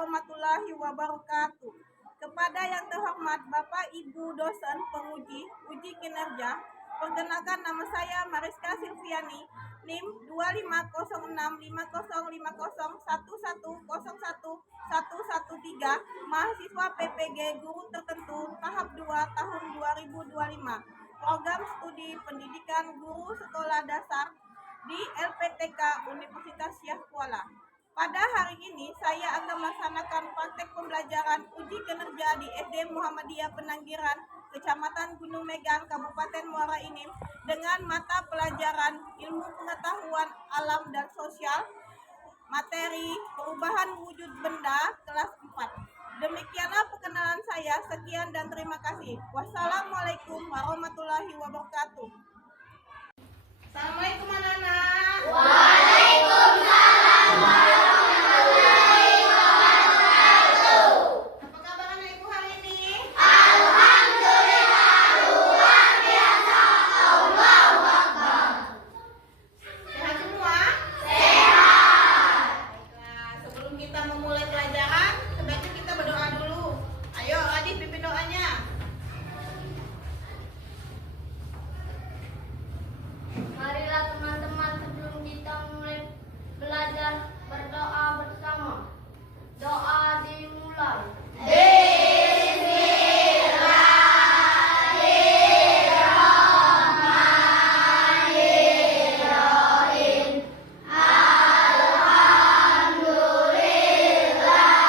warahmatullahi wabarakatuh. Kepada yang terhormat Bapak Ibu dosen penguji uji kinerja, perkenalkan nama saya Mariska Silviani, NIM 2506505011011113, mahasiswa PPG Guru Tertentu tahap 2 tahun 2025, program studi pendidikan guru sekolah dasar di LPTK Universitas Syah Kuala. Pada hari ini saya akan melaksanakan praktek pembelajaran uji kinerja di SD Muhammadiyah Penanggiran, Kecamatan Gunung Megang, Kabupaten Muara Enim dengan mata pelajaran Ilmu Pengetahuan Alam dan Sosial, materi Perubahan Wujud Benda, kelas 4. Demikianlah perkenalan saya. Sekian dan terima kasih. Wassalamualaikum warahmatullahi wabarakatuh. Assalamualaikum anak-anak. Waalaikumsalam warahmatullahi wabarakatuh. Apa kabar anak ibu hari ini? Alhamdulillah luar biasa. Allahu Akbar. Sehat semua? Sehat. Baiklah, sebelum kita memulai pelajaran, sebaiknya kita berdoa dulu. Ayo, Adit pimpin doanya. Marilah teman-teman sebelum kita mulai belajar berdoa bersama. Doa dimulai. Bismillahirrahmanirrahim. Alhamdulillah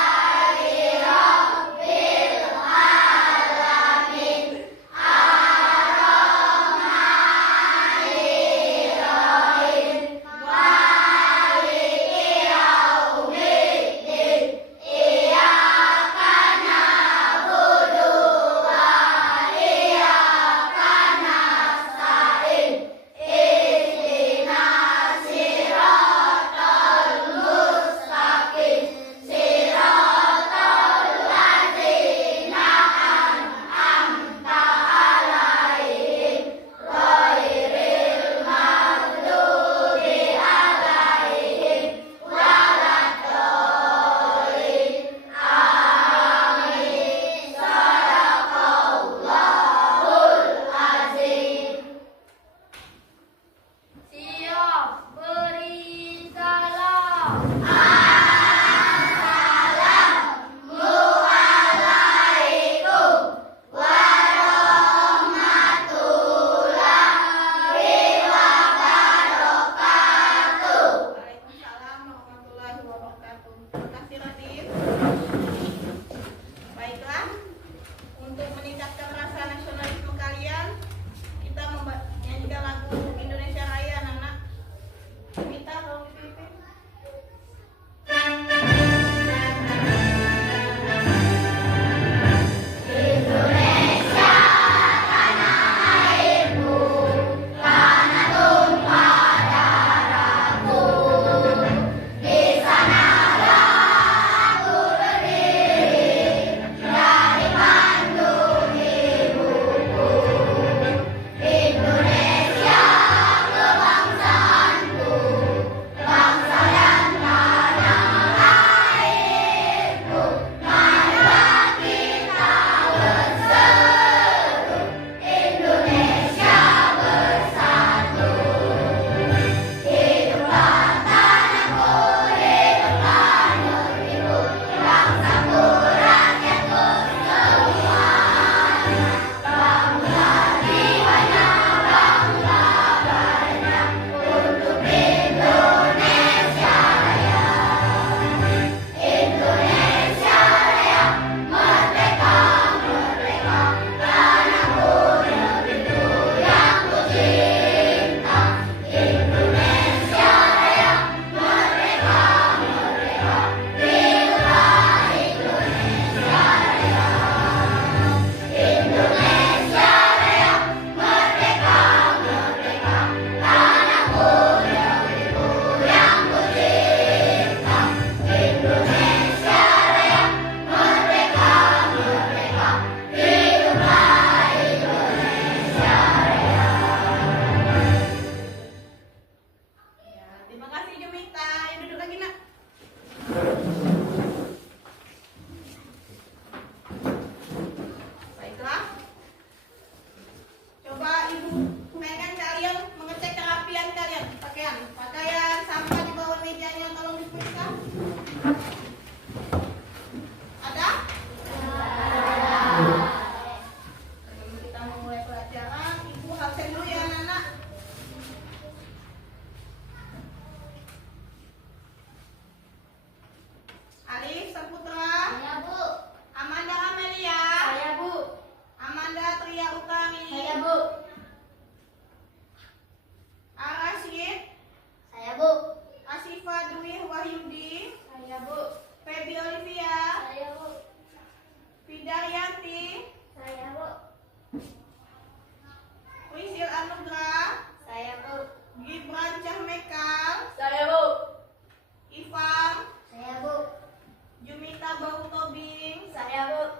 Clara Bau Tobing, Saya, Bu.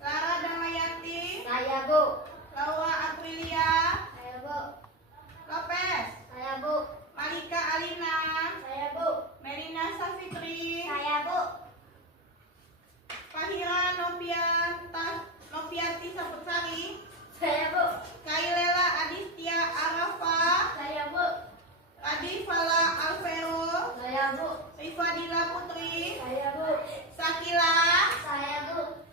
Clara Damayanti, Saya, Bu. Laura Aprilia Saya, Bu. Lopez, Saya, Bu. Malika Alina, Saya, Bu. Melina Safitri, Saya, Bu. Fahira Noviati Saputsari, Saya, Bu. Kailela Aditya Arafa, Saya, Bu. Adifala Alvero, Saya, Bu. Rifadila Putri, Saya, Bu. Sakila. Saya, Bu.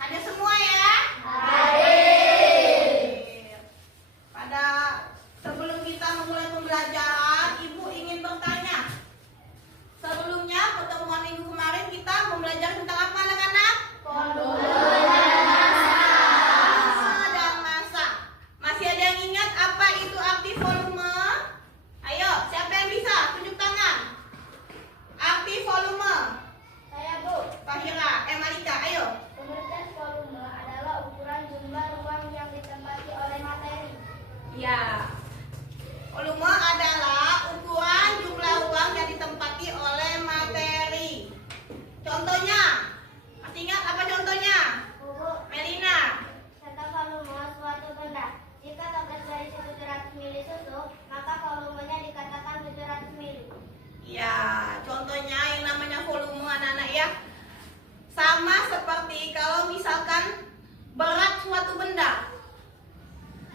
Ada semua ya? Hadir. Pada sebelum kita memulai pembelajaran, Ibu ingin bertanya. Sebelumnya pertemuan minggu kemarin kita mempelajari tentang apa anak-anak? Dan massa. Masih ada yang ingat apa itu arti volume? Ayo, siapa yang bisa? Tunjuk tangan. Arti volume. Saya, Bu. Fahira, Malika, ayo. Pengertian volume adalah ukuran jumlah ruang yang ditempati oleh materi. Ya. Volume adalah ukuran jumlah ruang yang ditempati oleh materi. Contohnya, masih ingat apa contohnya? Bu, Melina. kata volume suatu benda. Jika terdapat dari 700 ml susu, maka volumenya dikatakan 700 ml. Ya, contohnya yang namanya volume anak-anak ya. Sama seperti kalau misalkan berat suatu benda.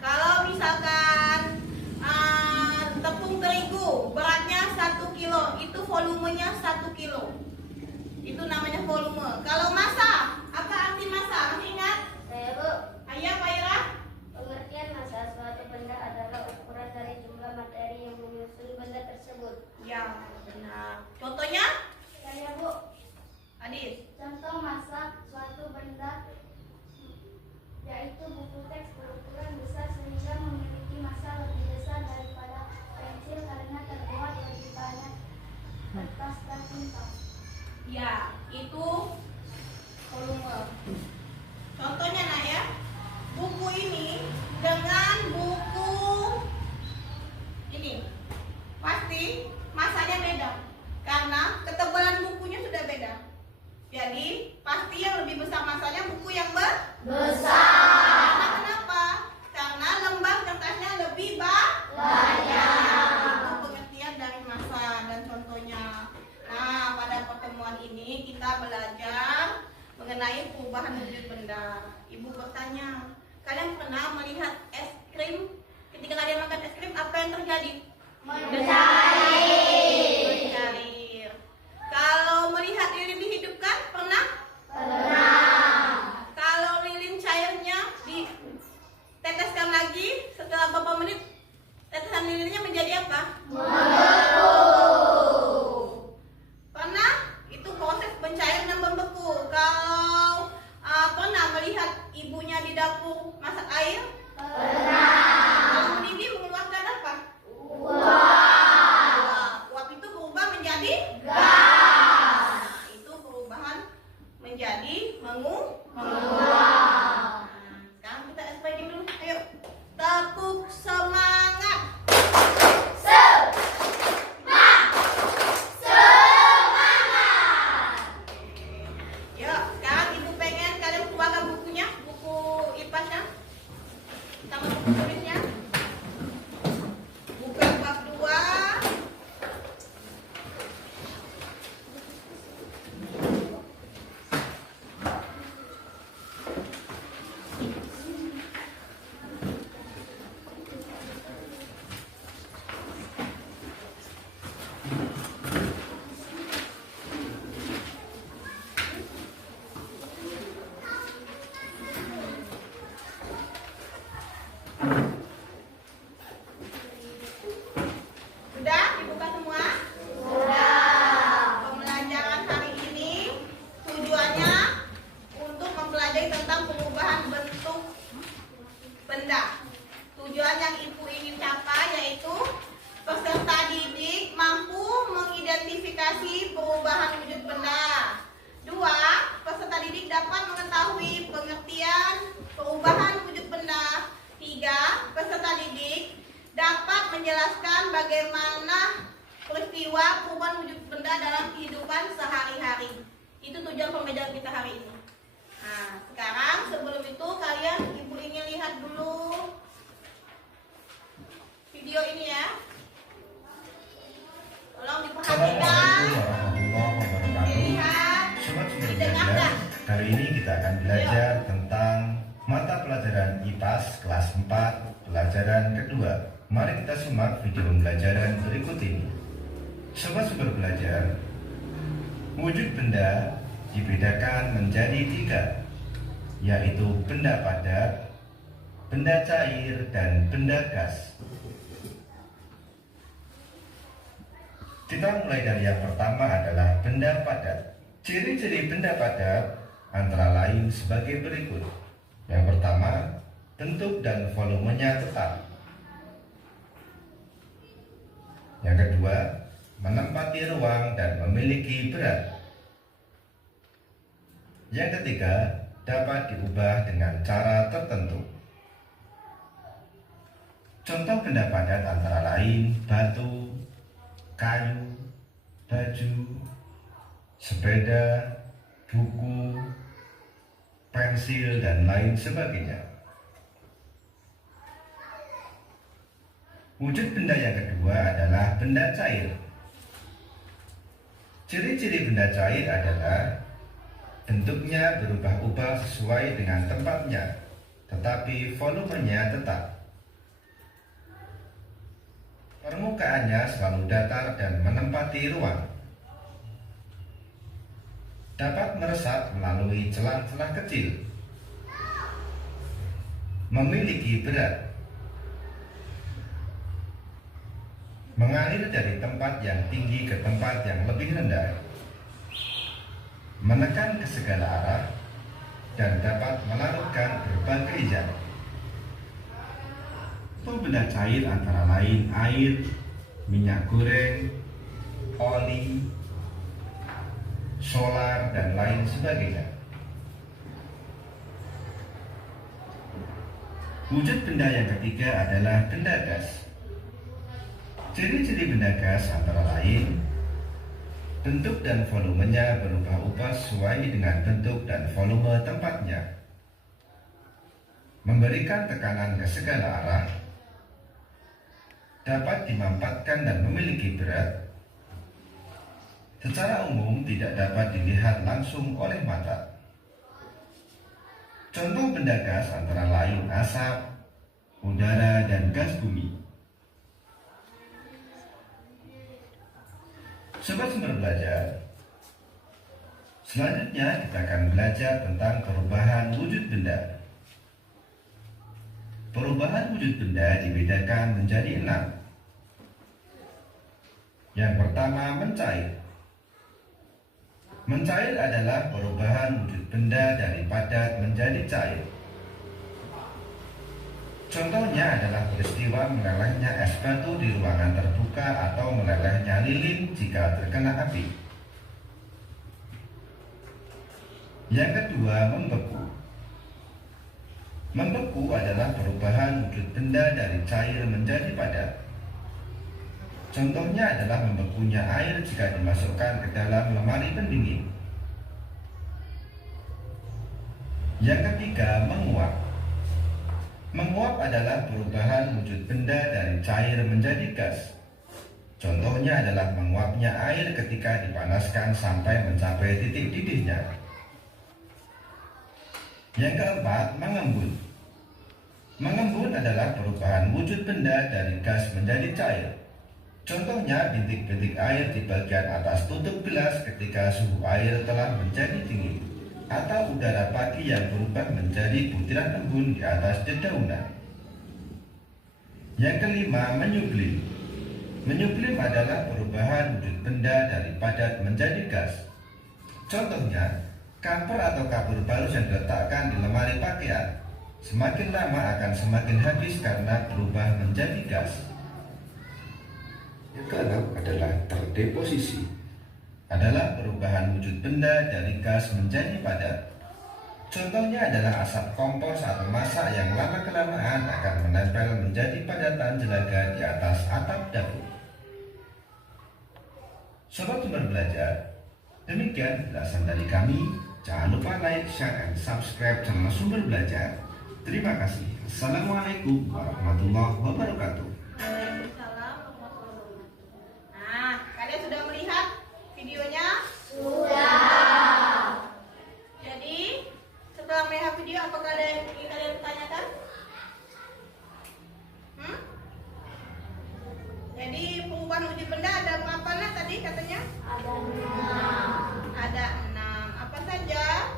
Kalau misalkan tepung terigu beratnya 1 kilo, itu volumenya 1 kilo. Itu namanya volume. Kalau massa, apa arti massa? Masih ingat? Saya, Bu. Ayo, Pak Ira. Pengertian massa suatu benda adalah ukuran dari jumlah materi yang menyusun benda tersebut. Ya, benar. Contohnya? Saya, Bu. Adit. Contoh massa suatu benda yaitu buku teks berukuran besar sehingga memiliki massa lebih besar daripada pensil karena terbuat lebih banyak kertas dan tinta. Ya, itu volume. Contohnya nak ya, buku ini dengan buku ini pasti masanya beda karena ketebalan bukunya sudah beda. Jadi pasti yang lebih besar masanya buku yang besar. Karena kenapa? Karena lembar kertasnya lebih banyak. Itu pengertian dari massa dan contohnya. Nah, pada pertemuan ini kita belajar mengenai perubahan wujud benda. Ibu bertanya, kalian pernah melihat es krim? Ketika kalian makan es krim, apa yang terjadi? Mencair. Kalau melihat lilin dihidupkan, pernah? Kalau lilin cairnya diteteskan lagi, setelah beberapa menit, tetesan lilinnya menjadi apa? Pernah? Itu proses pencair dan membeku. Kalau pernah melihat ibunya di dapur masak air? Kalau mendidih mengeluarkan apa? Uap itu berubah menjadi gas. Itu perubahan menjadi menguap. Nah, sekarang kita explaining dulu. Ayo, tepuk semangat. Yuk, sekarang ibu pengen kalian keluarkan bukunya, buku IPAS-nya. hari ini. Nah, sekarang sebelum itu kalian ibu ingin lihat dulu video ini ya. Tolong Assalamualaikum diperhatikan, warahmatullahi wabarakatuh. dilihat, Sobat Sumber Belajar, didengarkan. kali ini kita akan belajar tentang mata pelajaran IPAS kelas 4 pelajaran kedua. Mari kita simak video pembelajaran berikut ini. Sobat Sumber Belajar, wujud benda dibedakan menjadi 3, yaitu benda padat, benda cair, dan benda gas. Kita mulai dari yang pertama adalah benda padat. Ciri-ciri benda padat antara lain sebagai berikut. Yang pertama, bentuk dan volumenya tetap. Yang kedua, menempati ruang dan memiliki berat. Yang ketiga, dapat diubah dengan cara tertentu. Contoh benda padat antara lain batu, kayu, baju, sepeda, buku, pensil, dan lain sebagainya. Wujud benda yang kedua adalah benda cair. Ciri-ciri benda cair adalah bentuknya berubah-ubah sesuai dengan tempatnya, tetapi volumenya tetap. Permukaannya selalu datar dan menempati ruang. Dapat meresap melalui celah-celah kecil. Memiliki berat. Mengalir dari tempat yang tinggi ke tempat yang lebih rendah. Menekan ke segala arah dan dapat melarutkan berbagai zat. Benda cair antara lain air, minyak goreng, oli, solar, dan lain sebagainya. Wujud benda yang ketiga adalah benda gas. Ciri-ciri benda gas antara lain bentuk dan volumenya berubah-ubah sesuai dengan bentuk dan volume tempatnya. Memberikan tekanan ke segala arah. Dapat dimampatkan dan memiliki berat. Secara umum tidak dapat dilihat langsung oleh mata. Contoh benda gas antara lain asap, udara, dan gas bumi. Sobat Sumber Belajar, selanjutnya kita akan belajar tentang perubahan wujud benda. Perubahan wujud benda dibedakan menjadi 6. Yang pertama, mencair. Mencair adalah perubahan wujud benda dari padat menjadi cair. Contohnya adalah peristiwa melelehnya es batu di ruangan terbuka atau melelehnya lilin jika terkena api. Yang kedua, membeku. Membeku adalah perubahan wujud benda dari cair menjadi padat. Contohnya adalah membekunya air jika dimasukkan ke dalam lemari pendingin. Yang ketiga, menguap. Menguap adalah perubahan wujud benda dari cair menjadi gas. Contohnya adalah menguapnya air ketika dipanaskan sampai mencapai titik didihnya. Yang keempat, mengembun. Mengembun adalah perubahan wujud benda dari gas menjadi cair. Contohnya bintik-bintik air di bagian atas tutup gelas ketika suhu air telah menjadi dingin, atau udara pagi yang berubah menjadi butiran embun di atas dedaunan. Yang kelima, menyublim. Menyublim adalah perubahan wujud benda dari padat menjadi gas. Contohnya, kamper atau kapur balus yang diletakkan di lemari pakaian semakin lama akan semakin habis karena berubah menjadi gas. Yang keenam adalah terdeposisi. Adalah perubahan wujud benda dari gas menjadi padat. Contohnya adalah asap kompor saat memasak yang lama-kelamaan akan menempel menjadi padatan jelaga di atas atap dapur. Sobat Sumber Belajar, demikian penjelasan dari kami. Jangan lupa like, share, and subscribe channel Sumber Belajar. Terima kasih. Assalamualaikum warahmatullahi wabarakatuh. Waalaikumsalam warahmatullahi wabarakatuh. Nah, kalian sudah melihat videonya? Sudah. Jadi, setelah melihat video, apakah ada yang ingin kalian tanyakan? Jadi, perubahan wujud benda ada berapa nak tadi katanya? Ada 6. Ada 6. Apa saja?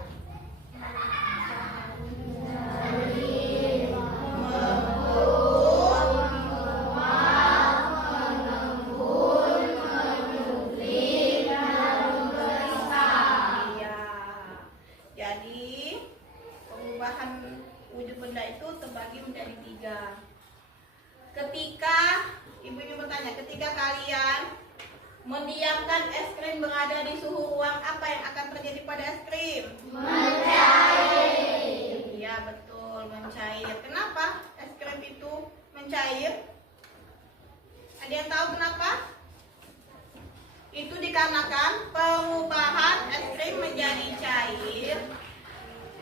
Wujud benda itu terbagi menjadi 3. Ketika ibu-ibu bertanya, ketika kalian mendiamkan es krim berada di suhu ruang, apa yang akan terjadi pada es krim? Mencair. Iya betul, mencair. Kenapa es krim itu mencair? Ada yang tahu kenapa? Itu dikarenakan perubahan es krim menjadi cair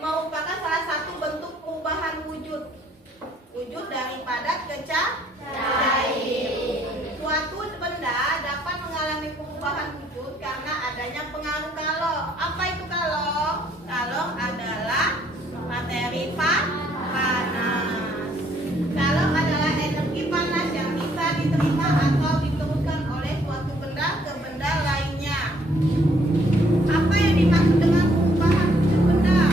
merupakan salah satu bentuk perubahan wujud dari padat ke cair. Suatu benda dapat mengalami perubahan wujud karena adanya pengaruh kalor. Apa itu kalor? Kalor adalah materi panas. Kalor adalah energi panas yang bisa diterima atau diteruskan oleh suatu benda ke benda lainnya. Apa yang dimaksud dengan perubahan wujud benda?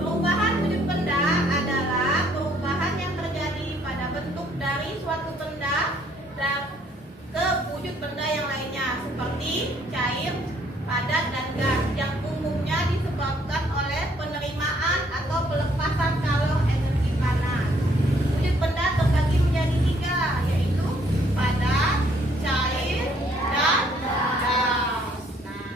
Perubahan wujud benda adalah perubahan yang terjadi pada bentuk dari suatu benda dan ke wujud benda yang lainnya seperti cair, padat, dan gas yang umumnya disebabkan oleh penerimaan atau pelepasan kalor energi panas. Wujud benda terbagi menjadi 3, yaitu padat, cair, dan gas. Nah,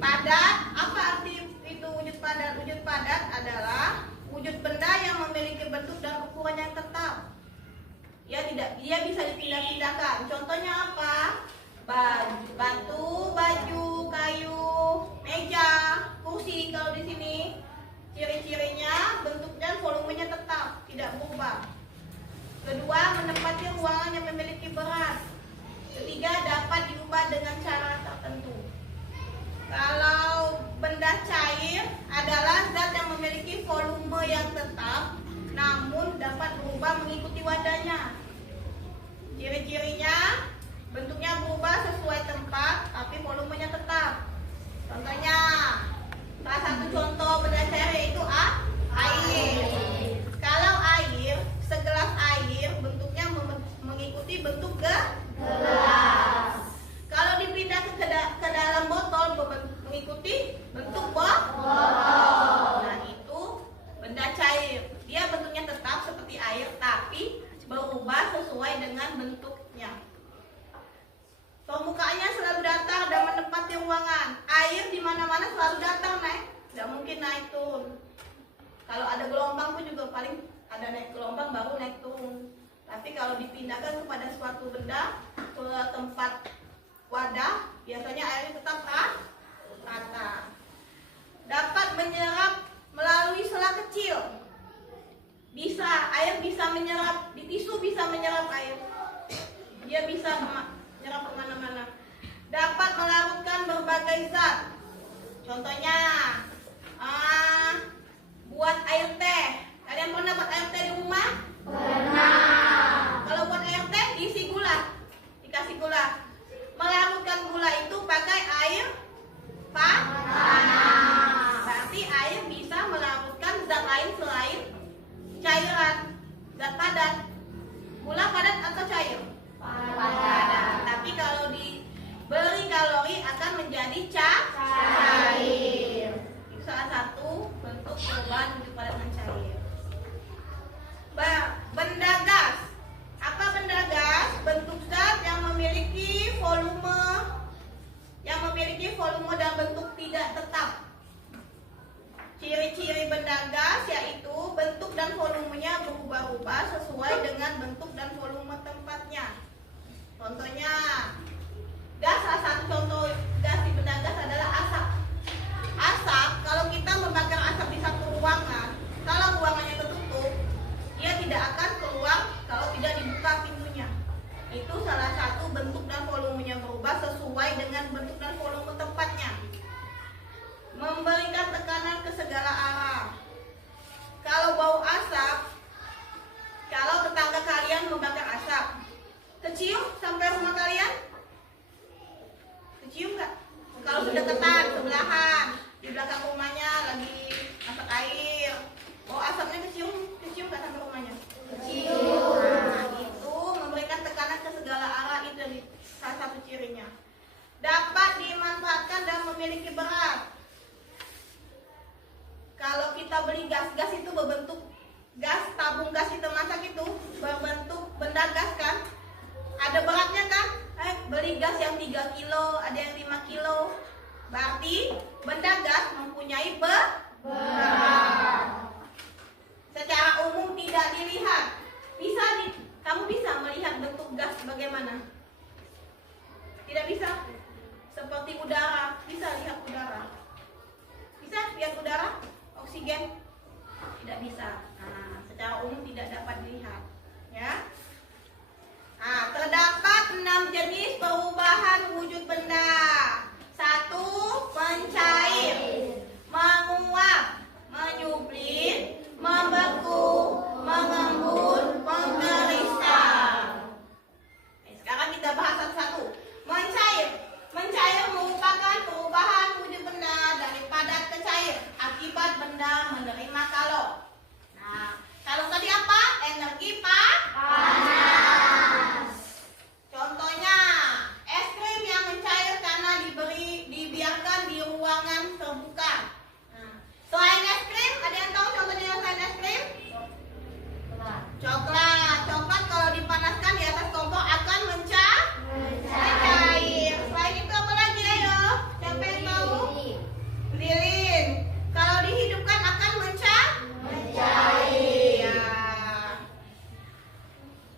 padat, apa arti itu wujud padat? Wujud padat adalah wujud benda yang memiliki bentuk dan ukuran yang tetap. Dia bisa dipindah-pindahkan. Contohnya apa? Batu, baju, kayu, meja, kursi. Kalau di sini ciri-cirinya bentuknya, volumenya tetap, tidak berubah. Kedua, menempati ruangan yang memiliki berat. Ketiga, dapat diubah dengan cara tertentu. Kalau benda cair adalah zat yang memiliki volume yang tetap, namun dapat berubah mengikuti wadahnya. Ciri-cirinya, bentuknya berubah sesuai tempat, tapi volumenya tetap. Contohnya, salah satu contoh benda cair yaitu air. Kalau air, segelas air bentuknya mengikuti bentuk gelas. Kalau dipindah ke dalam botol mengikuti bentuk botol. Nah, itu benda cair. Dia bentuknya tetap seperti air, tapi berubah sesuai dengan bentuknya. Permukaannya selalu datar dan menempati ruangan. Air di mana-mana selalu datar, tidak mungkin naik turun. Kalau ada gelombang pun juga paling ada naik gelombang baru naik turun. Tapi kalau dipindahkan kepada suatu benda ke tempat wadah, biasanya airnya tetap rata. Dapat menyerap melalui sela kecil. Air bisa menyerap, di tisu bisa menyerap air. Dia bisa menyerap kemana-mana. Dapat melarutkan berbagai zat. Contohnya, buat air teh. Kalian pernah buat air teh di rumah? Pernah. Kalau buat air teh diisi gula, dikasih gula. Melarutkan gula itu pakai air panas. Berarti air bisa melarutkan zat lain selain cairan, zat padat. Gula padat atau cair? Padat. Tapi kalau diberi kalori akan menjadi cair. Itu salah satu bentuk perubahan wujud padat dan cair. Benda gas. Apa benda gas? Bentuk zat yang memiliki volume dan bentuk tidak tetap. Ciri-ciri benda gas yaitu bentuk dan volumenya berubah-ubah sesuai dengan bentuk dan volume tempatnya. Contohnya, gas, salah satu contoh gas di benda gas adalah asap. kita beli gas, gas itu berbentuk gas, tabung gas kita masak itu berbentuk benda gas kan? Ada beratnya kan? Beli gas yang 3 kilo, ada yang 5 kilo. Berarti benda gas mempunyai berat. Secara umum tidak dilihat. Kamu bisa melihat bentuk gas bagaimana? Tidak bisa. Seperti udara, bisa lihat udara. Bisa lihat udara? Oksigen? Tidak bisa. Nah, secara umum tidak dapat dilihat. Ya. Nah, terdapat 6 jenis perubahan wujud benda. 1. Mencair, menguap, menyublim, membeku, mengembun, mengkristal. Sekarang kita bahas satu-satu. Mencair. Mencair merupakan perubahan wujud benda dari padat ke cair akibat benda menerima kalor. Nah, kalau tadi apa? Energi panas. Contohnya, es krim yang mencair karena dibiarkan di ruangan terbuka. Nah, selain es krim, ada yang tahu contohnya yang selain es krim? Coklat. Coklat kalau dipanaskan di atas kompor akan mencair. Selain itu apa lagi ayo? Siapa yang tahu? Lilin. Kalau dihidupkan akan mencair. Ya.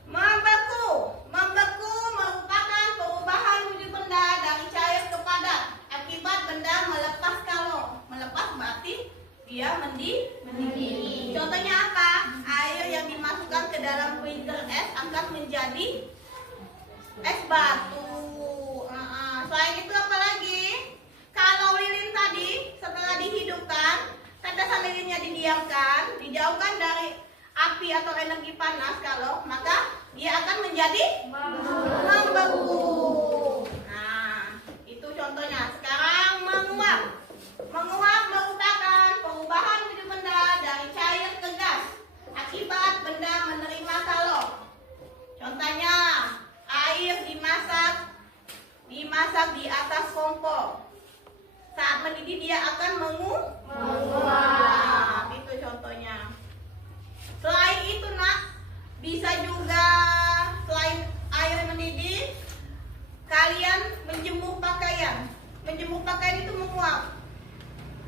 Membeku. Membeku merupakan perubahan wujud benda dari cair ke padat akibat benda melepas kalor. Melepas berarti dia mendidih. Contohnya apa? Air yang dimasukkan ke dalam freezer es akan menjadi es batu. Selain itu apa lagi? Kalau lilin tadi setelah dihidupkan, tetesan lilinnya didiamkan, dijauhkan dari api atau energi panas kalor, maka dia akan menjadi membeku. Nah, itu contohnya. Sekarang menguap. Menguap merupakan perubahan wujud benda dari cair ke gas akibat benda menerima kalor. Contohnya, air dimasak di atas kompor. Saat mendidih dia akan menguap. Itu contohnya. Selain itu nak, bisa juga selain air mendidih, kalian menjemur pakaian. Menjemur pakaian itu menguap.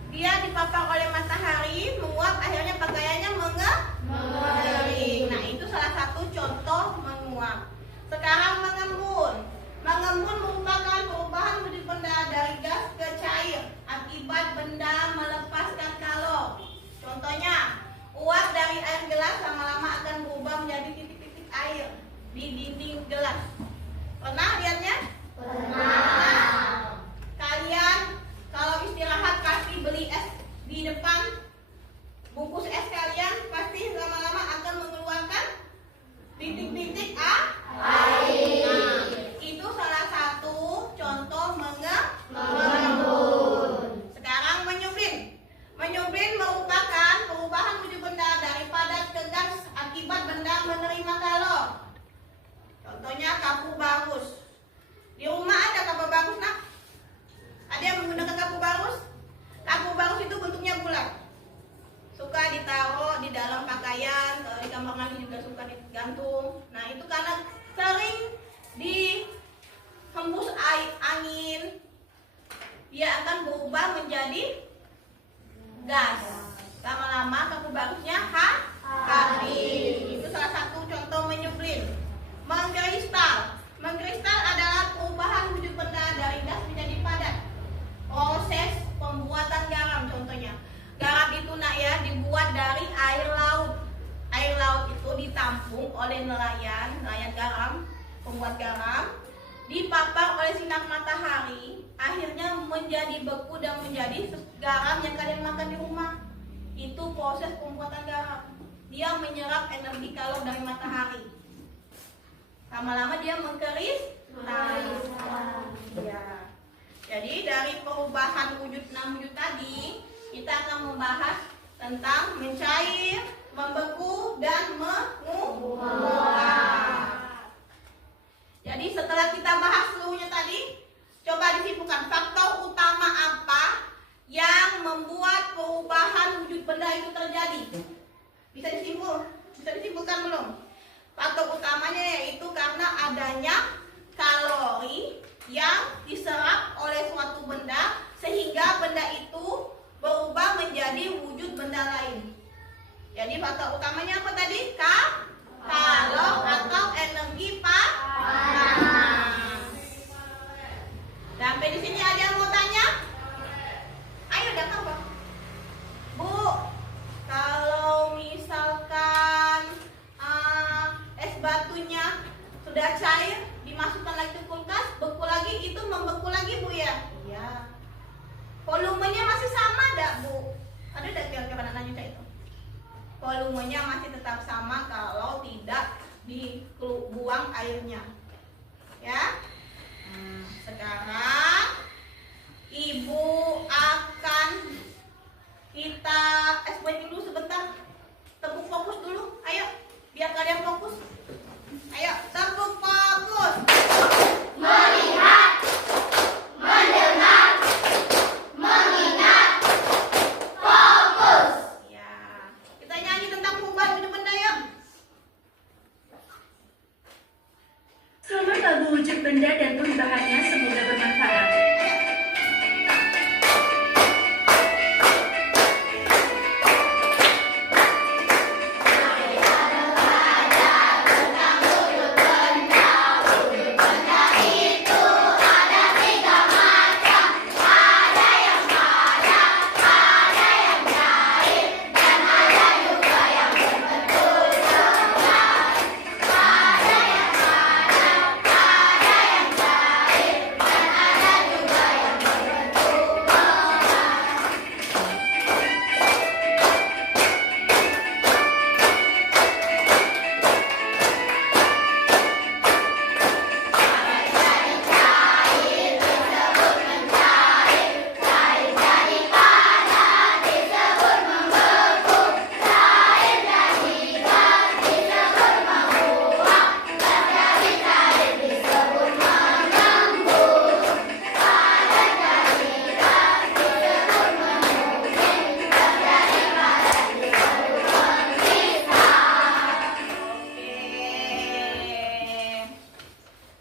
Dia dipapar oleh matahari, menguap, akhirnya pakaiannya mengering. Nah, itu salah satu contoh menguap. Sekarang mengembun. Mengembun merupakan perubahan wujud benda dari gas ke cair akibat benda melepaskan kalor. Contohnya, uap dari air gelas lama-lama akan berubah menjadi titik-titik air di dinding gelas. Pernah lihatnya? Pernah. Kalian kalau istirahat pasti beli es di depan bungkus es kalian, pasti lama-lama akan mengeluarkan titik-titik air. Nah, itu salah satu contoh mengembun. Sekarang menyublim. Menyublim merupakan perubahan wujud benda dari padat ke gas akibat benda menerima kalor. Contohnya kapur bagus. Di rumah ada kapur bagus nak? Ada yang menggunakan kapur bagus? Kapur bagus itu bentuknya bulat. Suka ditaruh di dalam pakaian, kalau di kamar mandi juga suka digantung. Nah, itu karena sering dihembus angin, dia akan berubah menjadi gas. Lama-lama kapur bagusnya habis. Itu salah satu contoh menyublim. Mengkristal. Mengkristal adalah perubahan wujud benda dari gas menjadi padat. Proses pembuatan garam contohnya. Garam itu nak ya dibuat dari air laut. Air laut itu ditampung oleh nelayan garam, pembuat garam, dipapar oleh sinar matahari, akhirnya menjadi beku dan menjadi garam yang kalian makan di rumah. Itu proses pembuatan garam. Dia menyerap energi kalor dari matahari. Lama-lama dia mengkristal. Ya. Jadi dari perubahan wujud 6 wujud tadi, kita akan membahas tentang mencair, membeku, dan menguap. Jadi setelah kita bahas seluruhnya tadi, coba disimpulkan faktor utama apa yang membuat perubahan wujud benda itu terjadi? Bisa disimpulkan belum? Faktor utamanya yaitu karena adanya kalori yang diserap oleh suatu benda sehingga benda itu berubah menjadi wujud benda lain. Jadi faktor utamanya apa tadi? Kalor atau energi panas. Sampai di sini ada yang mau tanya? Ayo datang, Pak. Bu, kalau misalkan es batunya sudah cair, dimasukkan lagi ke kulkas, beku lagi, itu membeku lagi, Bu ya? Iya. Volumenya masih sama enggak, Bu? Ada enggak kira-kira nanya itu? Volumenya masih tetap sama kalau tidak dibuang airnya. Ya. Sekarang Ibu akan kita explain dulu sebentar. Tepuk fokus dulu. Ayo, biar kalian fokus. Ayo, tepuk fokus. Melihat, mendengar, mengingat, fokus. Ya, kita nyanyi tentang perubahan wujud benda yuk. Selamat lagu wujud benda dan perubahannya, semoga bermanfaat.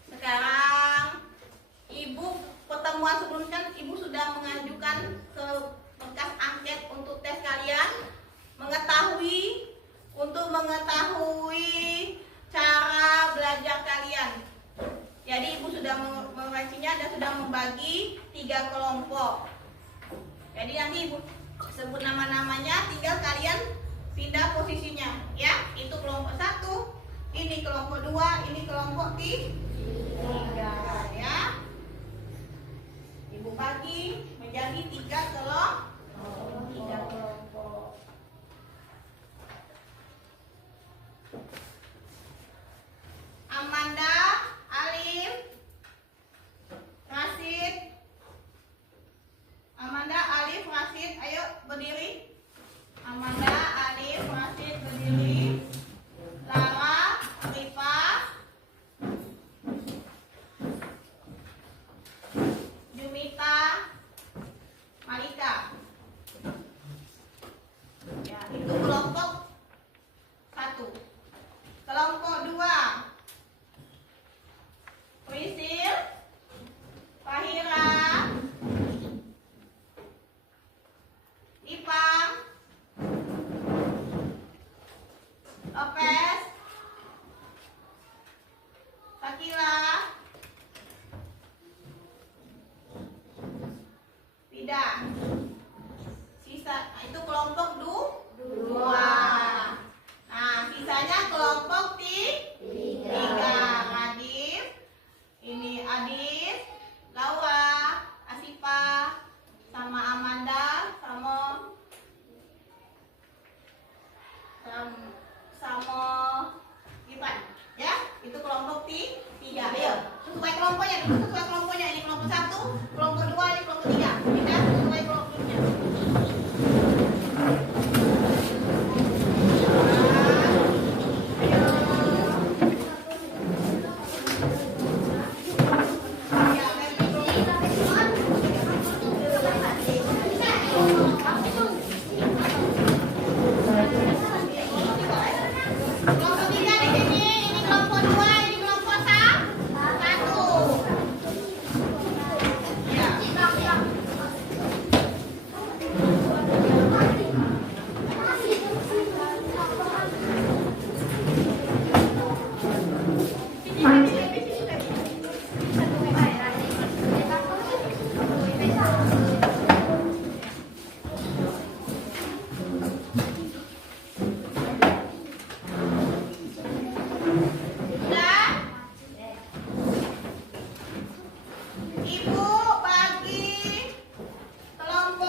Sekarang Ibu pertemuan sebelumnya kan Ibu sudah mengajukan ke bekas angket untuk tes kalian mengetahui cara belajar kalian. Jadi Ibu sudah merevisinya dan sudah membagi 3 kelompok. Jadi nanti Ibu sebut nama-namanya, tinggal kalian pindah posisinya ya. Itu kelompok 1, ini kelompok 2, ini kelompok 3 ya. Ibu bagi menjadi 3 kelompok. Amanda, Alif, Rasid. Amanda, Alif, Rasid, ayo berdiri. Amanda, Alif, Rasid berdiri. Lara, Rifa, Jumita, Malika. Ya, itu kelompok 1. Kelompok 2. Prisil, Fahira, Ipang, Lopez, Sakila, Pida. Sisa itu kelompok 2. Nah, sisanya kelompok 3. Adif, ini Adif, Laura, Asifa, sama Amanda, sama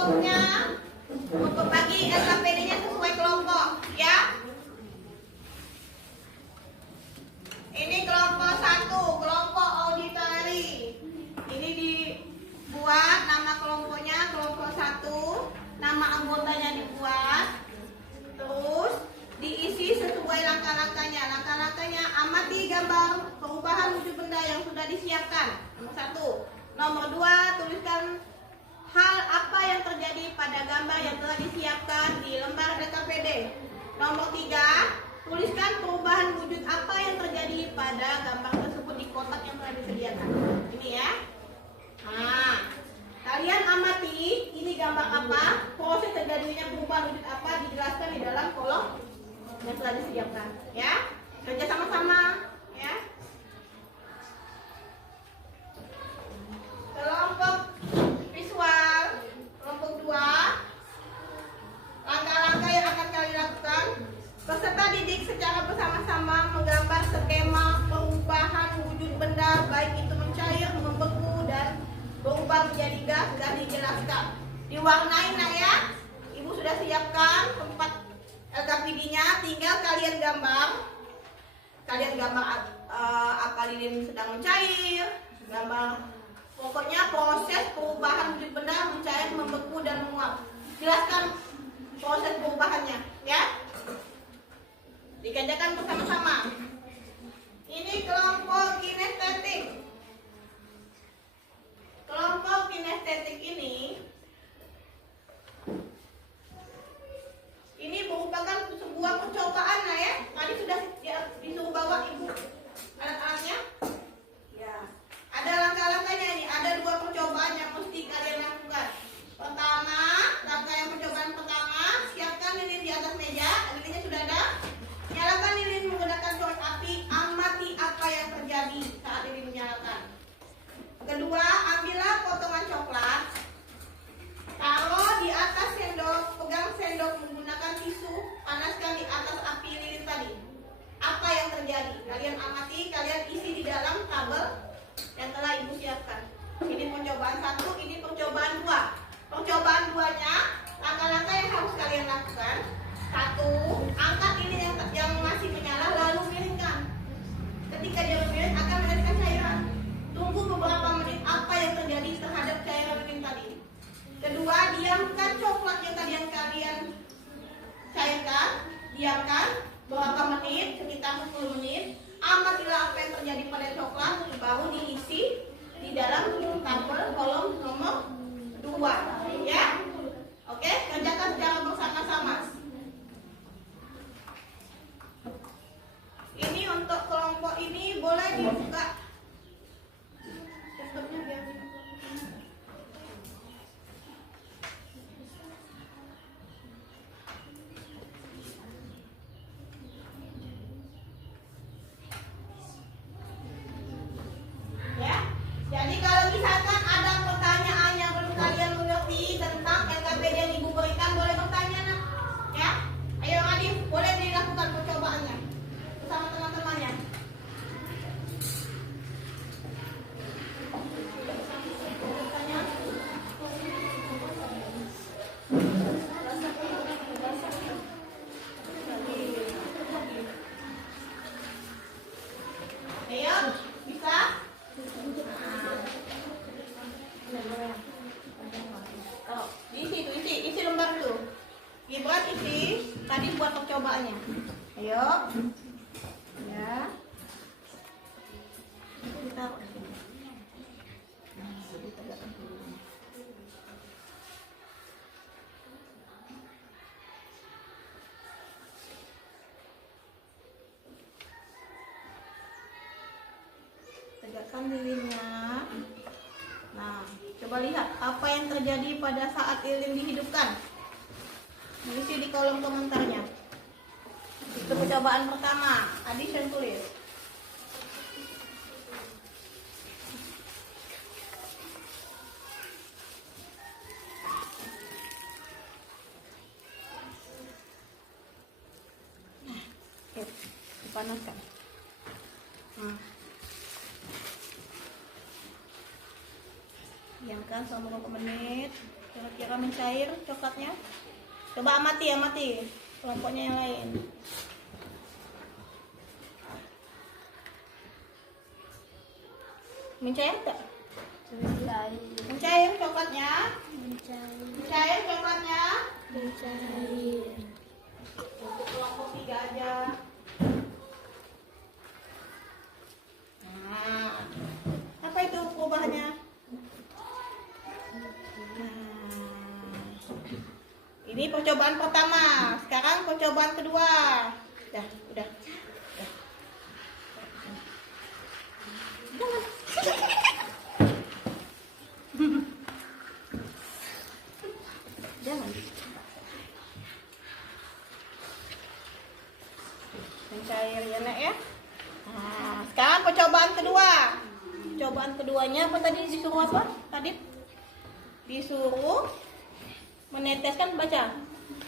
kelompoknya untuk bagi LKPD-nya sesuai kelompok, ya. Ini kelompok 1, kelompok auditori. Ini dibuat nama kelompoknya kelompok 1, nama anggotanya dibuat, terus diisi sesuai langkah-langkahnya. Langkah-langkahnya: amati gambar perubahan wujud benda yang sudah disiapkan. Nomor 1. Nomor 2, tuliskan hal apa yang terjadi pada gambar yang telah disiapkan di lembar LKPD. Nomor 3, tuliskan perubahan wujud apa yang terjadi pada gambar tersebut di kotak yang telah disediakan. Ini ya. Nah, kalian amati ini gambar apa, proses terjadinya perubahan wujud apa dijelaskan di dalam kolom yang telah disediakan. Ya, kerja sama-sama. Ya. Kelompok visual, kelompok 2, langkah-langkah yang akan kalian lakukan. Peserta didik secara bersama-sama menggambar skema perubahan wujud benda, baik itu mencair, membeku, dan berubah menjadi gas, dan dijelaskan. Diwarnai nak ya. Ibu sudah siapkan tempat LKPD-nya, tinggal kalian gambar. Kalian gambar apa lilin sedang mencair, gambar pokoknya proses perubahan wujud benda, mencair, membeku, dan menguap. Jelaskan proses perubahannya, ya. Dikerjakan bersama-sama. Ini kelompok kinestetik. Kelompok kinestetik ini merupakan sebuah percobaan lah ya. Tadi sudah disuruh bawa ibu alat-alatnya. Ya. Ada langkah-langkahnya ini. Ada 2 percobaan yang mesti kalian lakukan. Pertama, langkah yang percobaan pertama, siapkan lilin di atas meja. Lilinnya sudah ada. Nyalakan lilin menggunakan korek api. Amati apa yang terjadi saat lilin dinyalakan. Kedua, ambillah potongan coklat, taruh di atas sendok, pegang sendok menggunakan tisu, panaskan di atas api lilin tadi. Apa yang terjadi? Kalian amati, kalian isi di dalam tabel yang telah ibu siapkan. Ini percobaan 1, ini percobaan 2. Percobaan 2-nya, langkah-langkah yang harus kalian lakukan. 1, angkat lilin yang masih menyala, lalu miringkan. Ketika dia memiring, akan melahirkan cairan. Tunggu beberapa menit apa yang terjadi terhadap cairan lilin tadi. Kedua, diamkan coklat yang tadi yang kalian cairkan. Diamkan beberapa menit, sekitar 10 menit. Amatilah apa yang terjadi pada coklat, baru diisi di dalam tabel kolom nomor 2. Ya, oke, kerjakan secara bersama-sama. Ini untuk kelompok ini boleh dibuka. Tutupnya biar dibuka. Ya, jadi kalau misalkan ada pertanyaan yang belum kalian mengerti tentang LKPD yang ibu berikan, boleh bertanya nak. Ya, ayo Adif, boleh dilakukan percobaannya bersama teman-temannya. Ayo, bisa? Oh, isi lembar dulu. Gibran isi, tadi buat percobaannya. Ayo. Ya. Kita tegakkan lilinnya. Nah, coba lihat apa yang terjadi pada saat lilin dihidupkan. Isi di kolom komentarnya. Itu percobaan pertama. Adi yang tulis. Nah, dipanaskan. Nah. Diamkan selama beberapa menit. Kira-kira mencair coklatnya. Coba amati kelompoknya yang lain. Mencair enggak? Mencair coklatnya. Mencair coklatnya. Untuk kelompok 3 aja. Nah, apa itu perubahannya? Ini percobaan pertama. Sekarang percobaan kedua. Udah. Jangan. Mencair ya nak ya. Nah, sekarang percobaan kedua. Percobaan keduanya apa tadi disuruh apa? Tadi disuruh meneteskan, baca.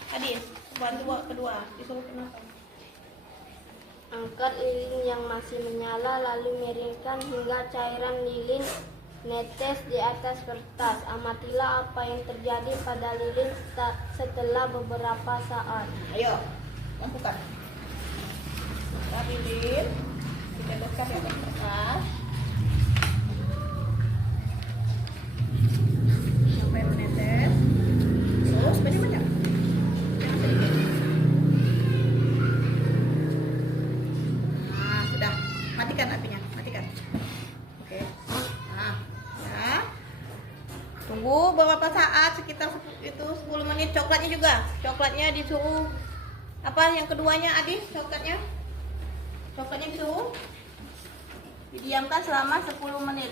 Tadi percobaan kedua disuruh kenapa? Angkat lilin yang masih menyala lalu miringkan hingga cairan lilin netes di atas kertas. Amatilah apa yang terjadi pada lilin setelah beberapa saat. Ayo, lakukan. Lilin ditempelkan di atas kertas sampai menetes. Terus banyak-banyak. Jangan sedikit. Nah, sudah. Matikan apinya, matikan. Oke. Nah, ya. Tunggu beberapa saat, sekitar itu 10 menit. Coklatnya juga. Coklatnya disuruh apa yang keduanya, Adi? Coklatnya disuruh didiamkan selama 10 menit.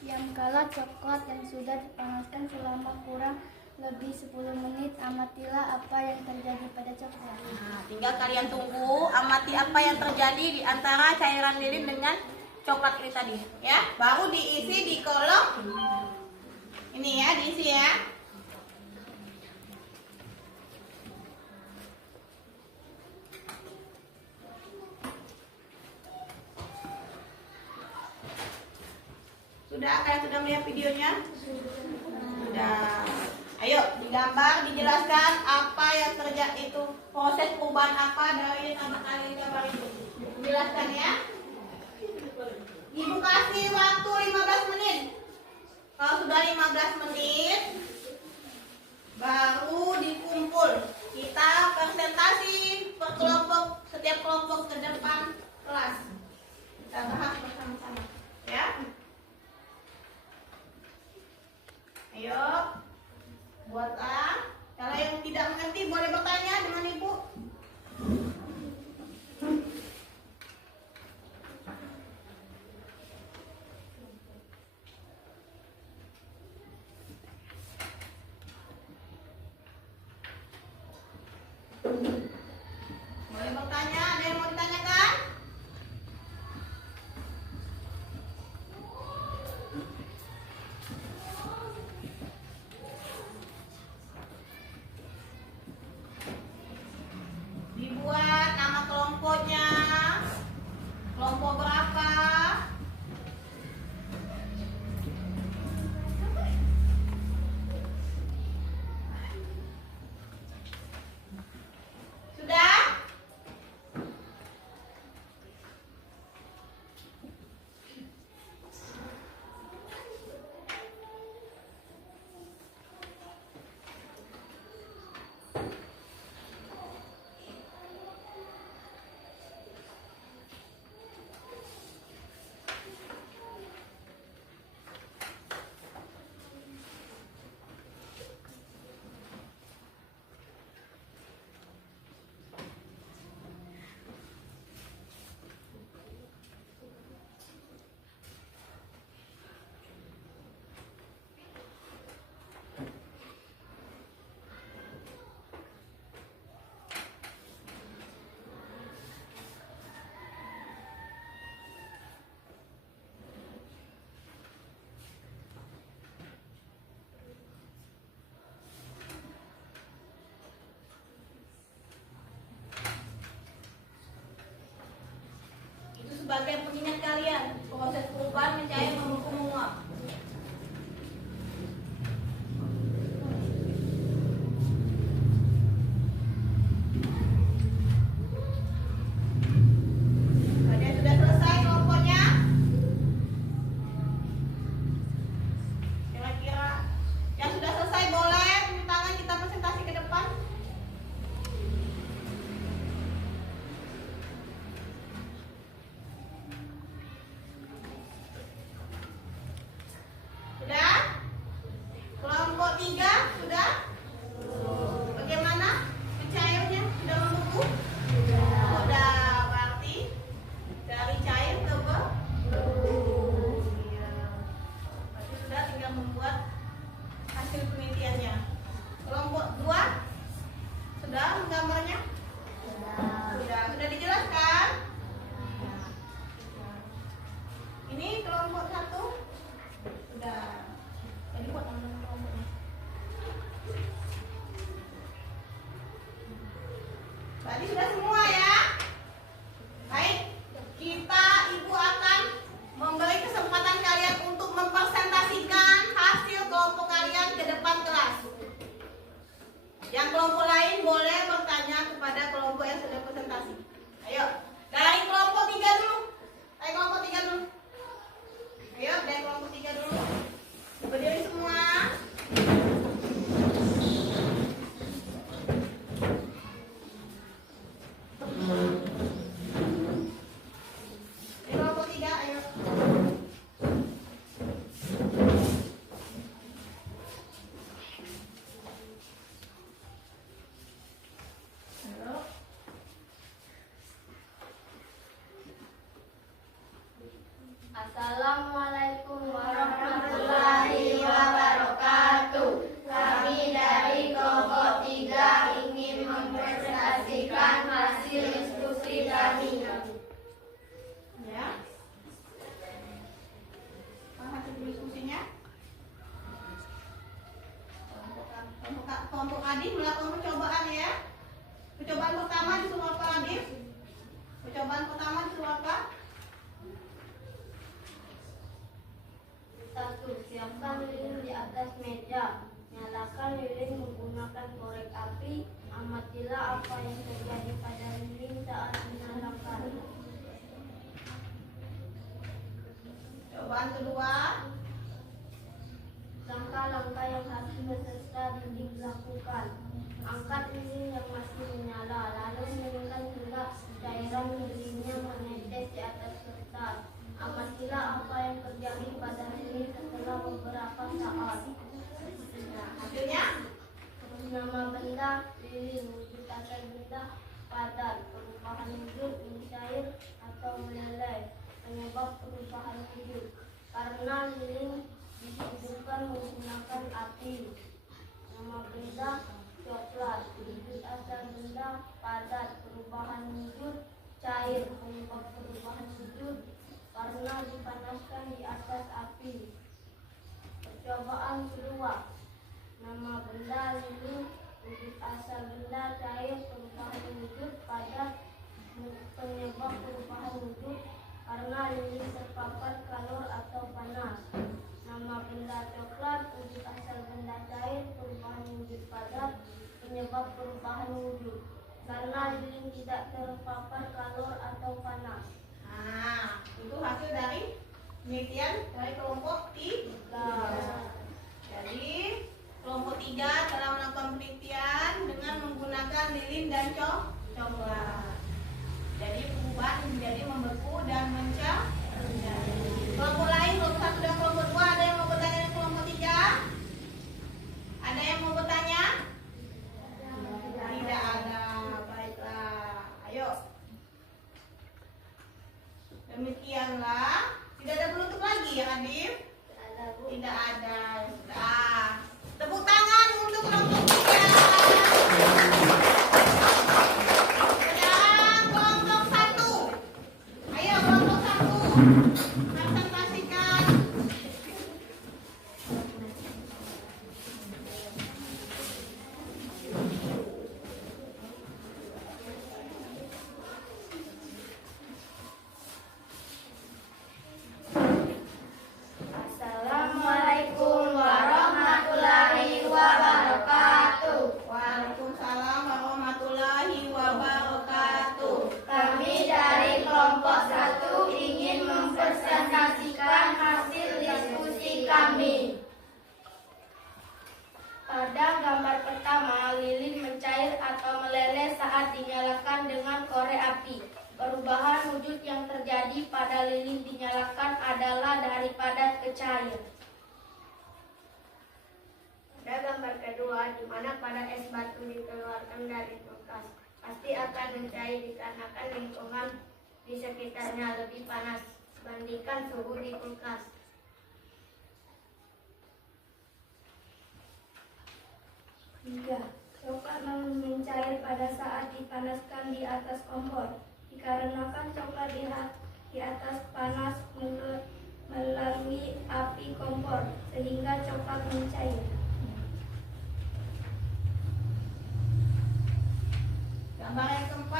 Diamkanlah coklat yang sudah dipanaskan selama kurang lebih 10 menit. Amatilah apa yang terjadi pada coklat. Nah, tinggal kalian tunggu, amati apa yang terjadi di antara cairan lilin dengan coklat ini tadi, ya. Baru diisi di kolom ini ya, diisi ya. Sudah, kalian sudah melihat videonya? Sudah. Ayo, digambar, dijelaskan apa yang terjadi itu, proses perubahan apa dari kali gambar itu. Jelaskan ya. Ibu kasih waktu 15 menit. Kalau sudah 15 menit, baru dikumpul. Kita presentasi per kelompok, setiap kelompok ke depan kelas. Kita bahas bersama-sama, ya. Ayo, buatlah. Kalau yang tidak mengerti boleh bertanya dengan ibu. Boleh bertanya, ada yang mau ditanyakan? Dibuat nama kelompoknya, kelompok berapa. Sudah? Sebagai pengingat kalian, proses perubahan mencair mendukung menguap. Tadi sudah semua ya. Baik, ibu akan memberi kesempatan kalian untuk mempresentasikan hasil kelompok kalian ke depan kelas. Yang kelompok lain boleh bertanya kepada kelompok yang sudah presentasi. Ayo, dari kelompok 3 dulu. Dari kelompok 3 dulu. Ayo, dari kelompok 3 dulu. Berdiri semua. Dari kelompok 3, ayo. Ayo. Assalamualaikum warahmatullahi wabarakatuh. Kami dari kelompok 3 ingin mempresentasikan hasil diskusi kami. Ya. Apa hasil diskusinya? Kelompok Adif melakukan percobaan ya. Percobaan pertama disuruh apa Adif? Percobaan pertama disuruh apa? 1. Siapkan lilin di atas meja. Nyalakan lilin menggunakan korek api. Amatilah apa yang terjadi pada lilin saat dinyalakan. Percobaan kedua. Langkah-langkah yang harus peserta didik lakukan. Angkat lilin yang masih menyala, lalu menekan hingga cairan lilinnya menetes di atas kertas. Amatilah apa yang terjadi pada lilin setelah beberapa saat. Nah, hasilnya? Nama benda lilin, wujud asal benda padat, perubahan wujud mencair atau meleleh. Penyebab perubahan wujud karena lilin dihidupkan menggunakan api. Nama benda coklat, wujud asal benda padat, perubahan wujud cair. Penyebab perubahan wujud karena dipanaskan di atas api. Percobaan kedua. Nama benda lilin, wujud asal benda cair, perubahan wujud padat. Penyebab perubahan wujud karena lilin terpapar kalor atau panas. Nama benda coklat, wujud asal benda cair, perubahan wujud padat. Penyebab perubahan wujud karena lilin tidak terpapar kalor atau panas. Nah, itu hasil dari penelitian dari kelompok 3. Jadi, kelompok 3 telah melakukan penelitian dengan menggunakan lilin dan coklat. Jadi, perubahan menjadi membeku dan mencair. Kelompok lain, kelompok 1 dan kelompok 2, ada yang mau bertanya dari kelompok 3? Ada yang mau bertanya? Tidak ada. Baiklah. Ayo. Demikianlah. Tidak ada penutup lagi ya Adif? Tidak ada. Sudah. Tepuk tangan untuk kelompok 3. Sekarang kelompok 1. Ayo kelompok 1. Presentasikan. Assalamualaikum warahmatullahi wabarakatuh. Waalaikumsalam warahmatullahi wabarakatuh. Kami dari kelompok 1 ingin mempresentasikan hasil diskusi kami. Pada gambar pertama, lilin mencair atau meleleh saat dinyalakan dengan korek api. Perubahan wujud yang terjadi pada lilin dinyalakan adalah dari padat ke cair. Pada gambar kedua, di mana pada es batu dikeluarkan dari kulkas, pasti akan mencair dikarenakan lingkungan di sekitarnya lebih panas dibandingkan suhu di kulkas. 3. Coklat mencair pada saat dipanaskan di atas kompor. Dikarenakan coklat di atas panas melalui api kompor, sehingga coklat mencair. Gambar yang keempat.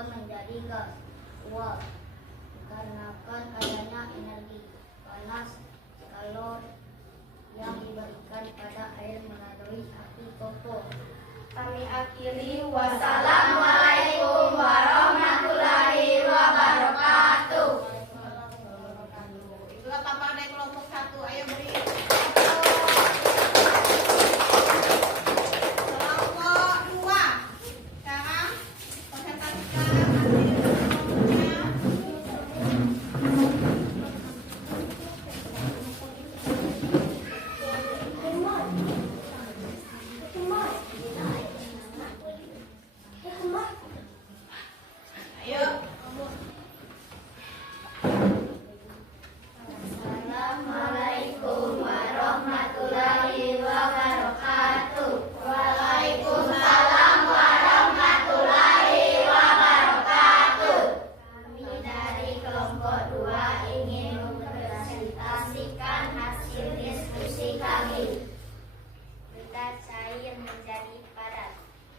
berubah menjadi gas uap dikarenakan adanya energi panas kalor yang diberikan pada air melalui api kompor. Kami akhiri, wassalamualaikum warahmatullahi wabarakatuh. Itulah paparan dari kelompok 1. Ayo beri kelompok 2. Sekarang konsentrasikan kelompoknya. Ayo. Assalamualaikum warahmatullahi wabarakatuh. Waalaikumsalam warahmatullahi wabarakatuh. Kami dari kelompok 2 ingin mempresentasikan hasil diskusi kami. Benda cair menjadi padat.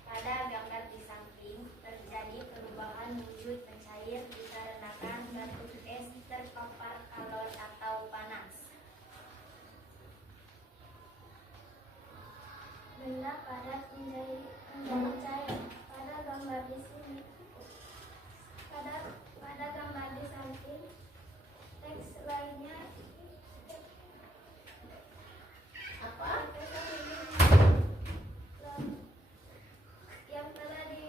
Pada gambar di samping terjadi perubahan wujud mencair dikarenakan batu es terpapar kalor atau panas. Benda padat menjadi cair. Pada gambar di sini, pada gambar di samping, teks lainnya Apa? yang telah di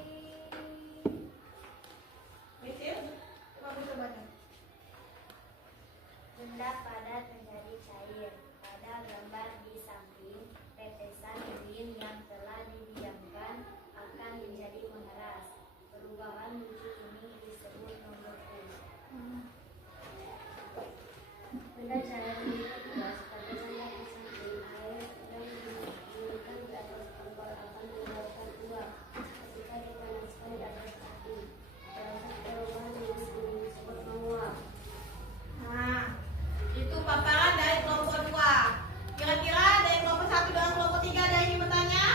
Misil? Coba bisa baca. benda padat menjadi cair. Pada gambar di samping, tetesan urin yang telah didiamkan akan menjadi mengeras. Perubahan wujud ini disebut membeku. Benda cair menjadi keras. Pada gambar di samping, air yang didiamkan di atas kompor akan mengeluarkan uap ketika dipanaskan di atas api. Proses perubahan wujud ini disebut menguap. Nah, itu paparan dari kelompok 2. Kira-kira dari kelompok 1 dengan kelompok 3 ada yang ingin bertanya?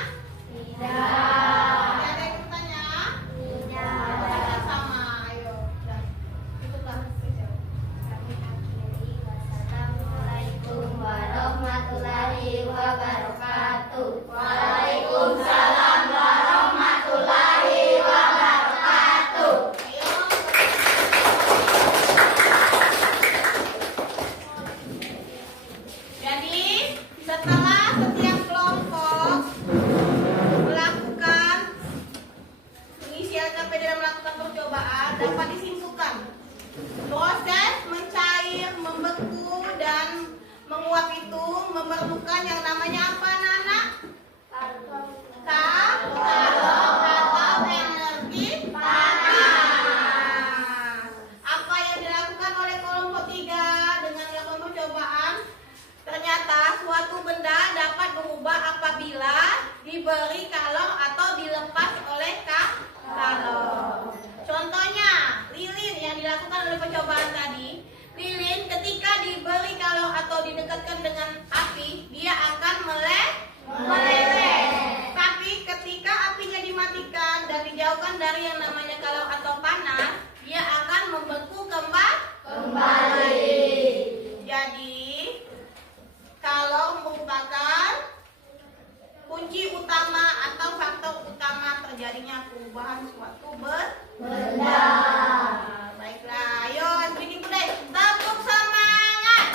Tidak. Ada yang ingin bertanya? Tidak. Sama, ayo. Udah. Tutuplah spesial. Kami akhiri, wassalamualaikum warahmatullahi wabarakatuh. Waalaikumsalam warahmatullahi wabarakatuh. Ayo. Jadi, setelah setiap kelompok melakukan pengisian KP dan melakukan percobaan, dapat disimpulkan proses mencair, membeku, dan menguap itu memerlukan yang namanya apa, Nana? Kalor atau energi panas. Apa yang dilakukan oleh kelompok 3 dengan melakukan percobaan? Ternyata suatu benda dapat berubah apabila diberi kalor atau dilepas oleh kalor. Contohnya, lilin yang dilakukan oleh percobaan tadi. Lilin ketika diberi kalor atau didekatkan dengan api, dia akan meleleh. Tapi ketika apinya dimatikan dan dijauhkan dari yang namanya kalor atau panas, dia akan membeku kembali. Jadi, kalor merupakan kunci utama atau faktor utama terjadinya perubahan suatu benda. Baiklah, ayo yang berikut deh. Tepuk semangat.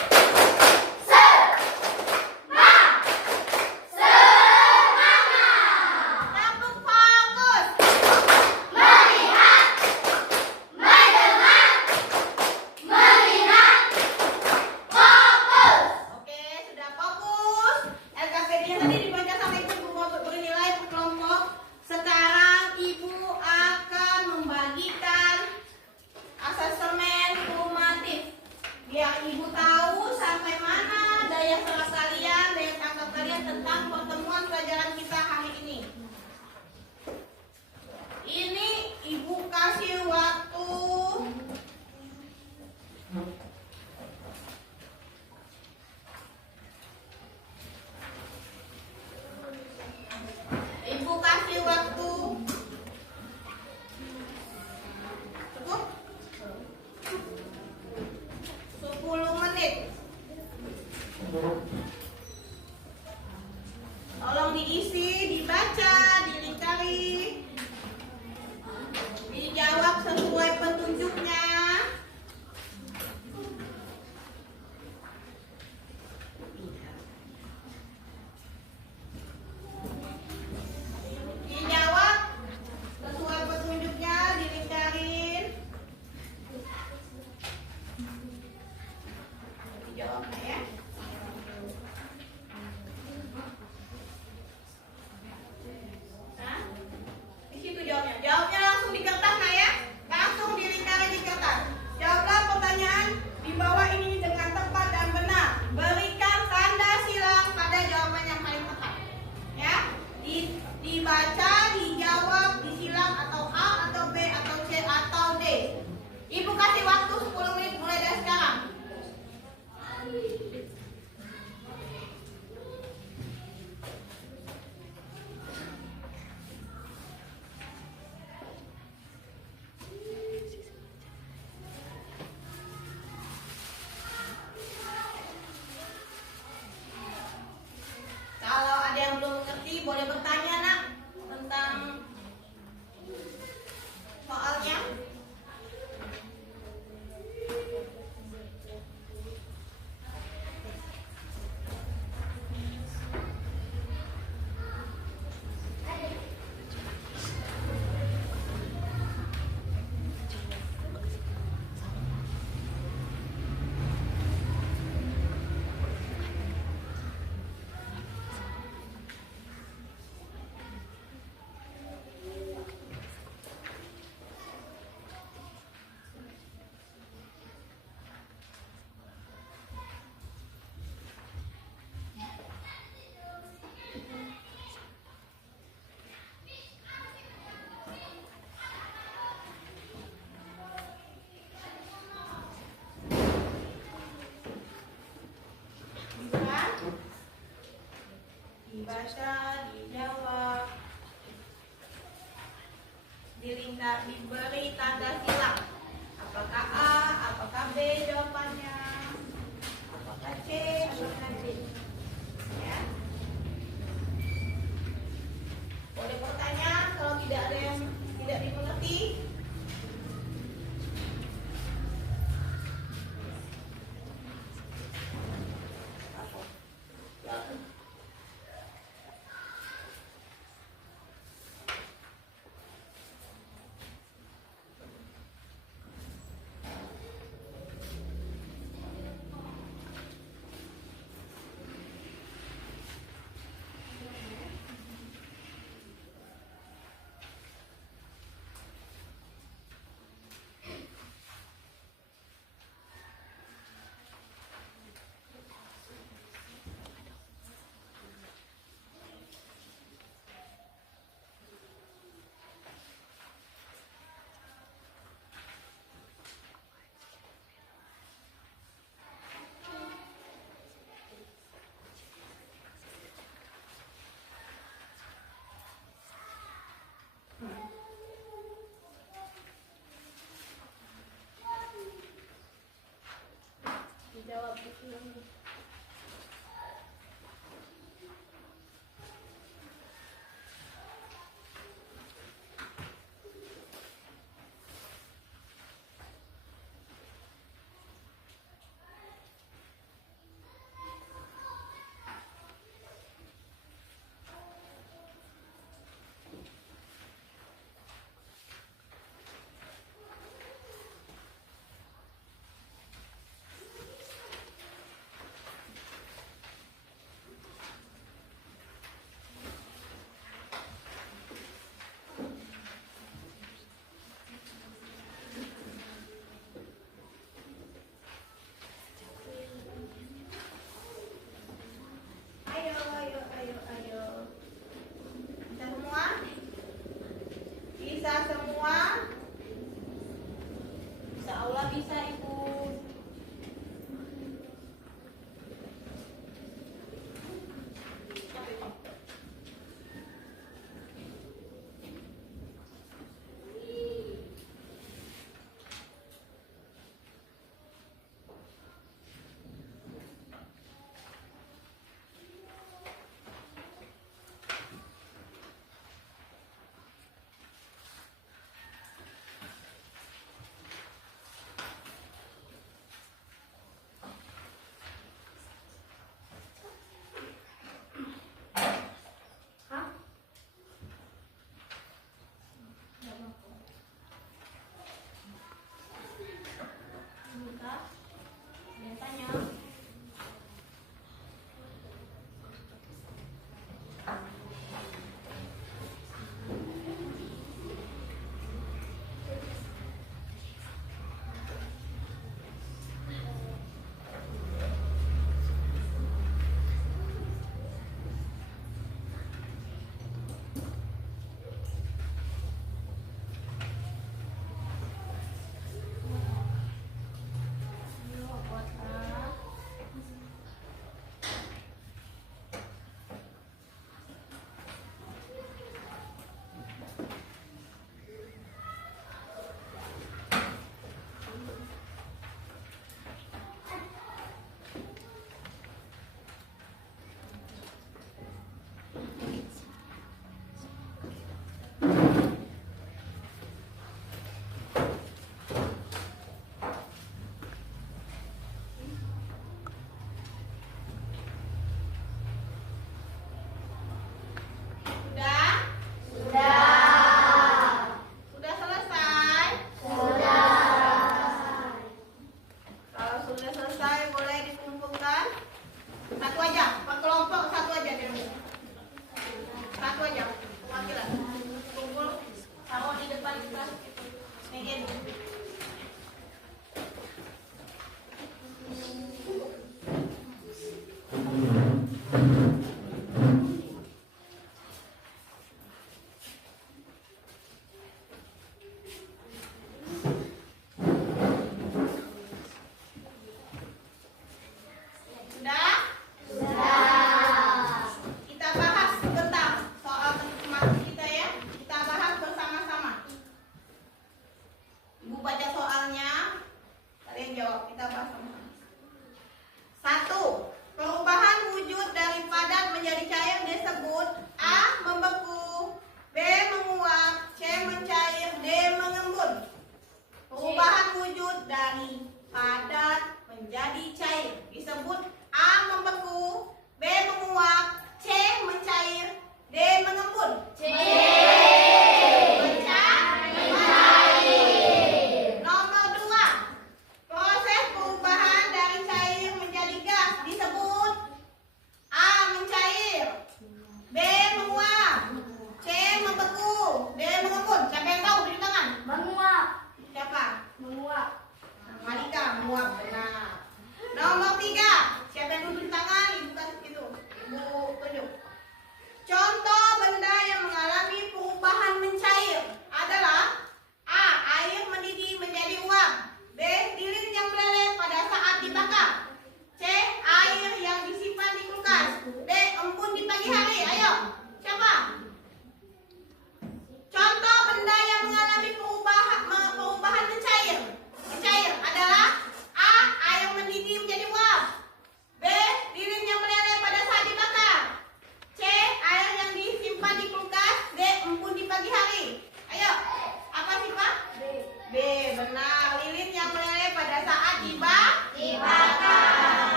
dibaca, dijawab, diberi tanda silang. Apakah A, apakah B jawabannya? Apakah C, apakah D? Ya. Boleh bertanya kalau tidak ada yang tidak dimengerti. Ibu baca soalnya, kalian jawab, kita bahas sama-sama. 1. Perubahan wujud dari padat menjadi cair disebut A. Membeku, B. Menguap, C. Mencair, D. Mengembun. Perubahan wujud dari padat menjadi cair disebut A. Membeku, B. Menguap, C. Mencair, D. Mengembun. Nomor 2. Proses perubahan dari cair menjadi gas disebut A. Mencair, B. Menguap, C. Membeku, D. Mengembun. Siapa yang tahu? Beri tangan. Menguap. Siapa? Menguap. Malika, menguap. Benar. Nomor 3. Siapa yang duduk di tangan? Ibu kasih itu. Ibu tunjuk. Contoh benda yang mengalami perubahan mencair adalah A. Air mendidih menjadi uap, B. Lilin yang meleleh pada saat dibakar, C. Air yang disimpan di kulkas, D. Embun di pagi hari. Ayo, siapa? Contoh benda yang mengalami perubahan mencair adalah A. Air mendidih menjadi uap, B. Lilin yang meleleh pada saat dibakar, C. Air yang disimpan di kulkas, D. Embun di pagi hari. Ayo, apa sih Pak? B. Benar, lilin yang meleleh pada saat dibakar.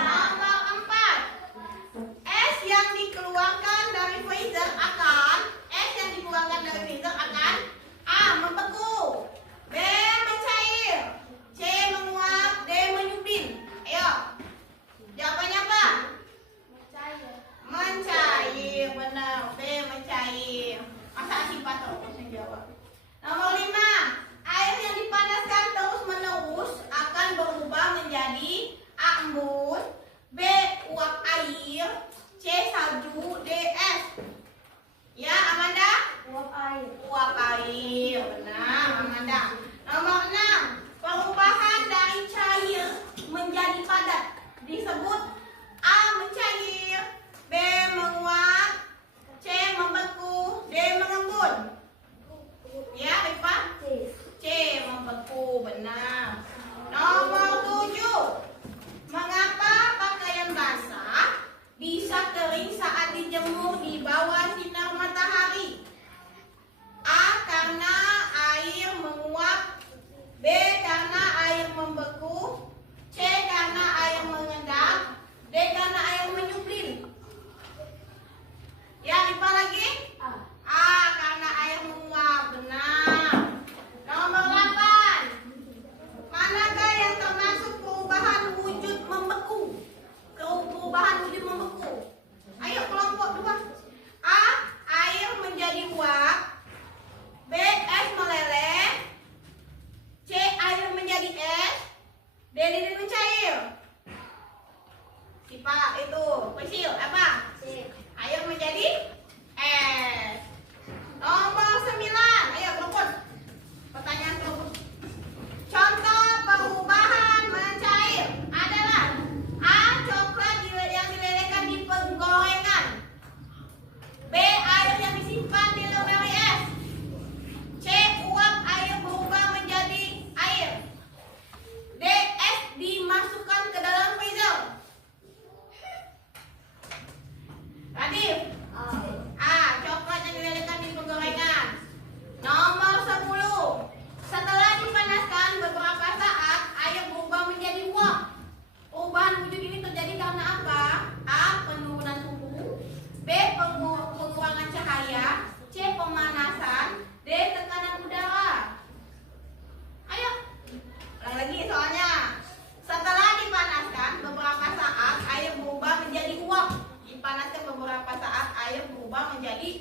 Nomor 4. Es yang dikeluarkan dari freezer akan A. Membeku, B. Mencair, C. Menguap, D. Menyublim. Ayo, jawabannya apa? Mencair, benar. B. Mencair. Masa asing patah yang jawab. Nomor 5. Air yang dipanaskan terus menerus akan berubah menjadi A. Embun, B. Uap air, C. Salju, D. Es. Ya, Amanda? Uap air. Uap air, benar Amanda. Nomor 6. Perubahan dari cair menjadi padat disebut A. Mencair, B. Menguap, C. Membeku, D. Mengembun. Ya, Rifa? C. Membeku, benar. Nomor 7. Mengapa pakaian basah bisa kering saat dijemur di bawah sinar matahari? A. Karena air menguap, B. Karena air membeku, C. Karena air mengendap, D. Karena air menyublim. Ya, Rifa lagi? A. Karena air menguap, benar. Nomor 8. Manakah yang termasuk perubahan wujud membeku? Perubahan wujud membeku. Ayo kelompok 2. A. Air menjadi uap, B. Es meleleh, C. Air menjadi es, D. Lilin mencair. Siapa itu? Pesil apa? Air menjadi es. Nomor 9. Ayo kelompok. Pertanyaan kelompok. Contoh perubahan mencair adalah A. Coklat yang dilelehkan di penggorengan, B. Air yang disimpan di lemari es, C. Uap air berubah menjadi air, D. Es dimasukkan ke dalam freezer. Radif? A. Coklat yang dilelehkan di penggorengan. Nomor 10. Setelah dipanaskan beberapa saat, air berubah menjadi uap. Perubahan wujud ini terjadi karena apa? A. Penurunan suhu, B. Pengurangan cahaya, C. Pemanasan, D. Tekanan udara. Ayo, ulang lagi soalnya. Setelah dipanaskan beberapa saat, air berubah menjadi uap. Dipanaskan beberapa saat, air berubah menjadi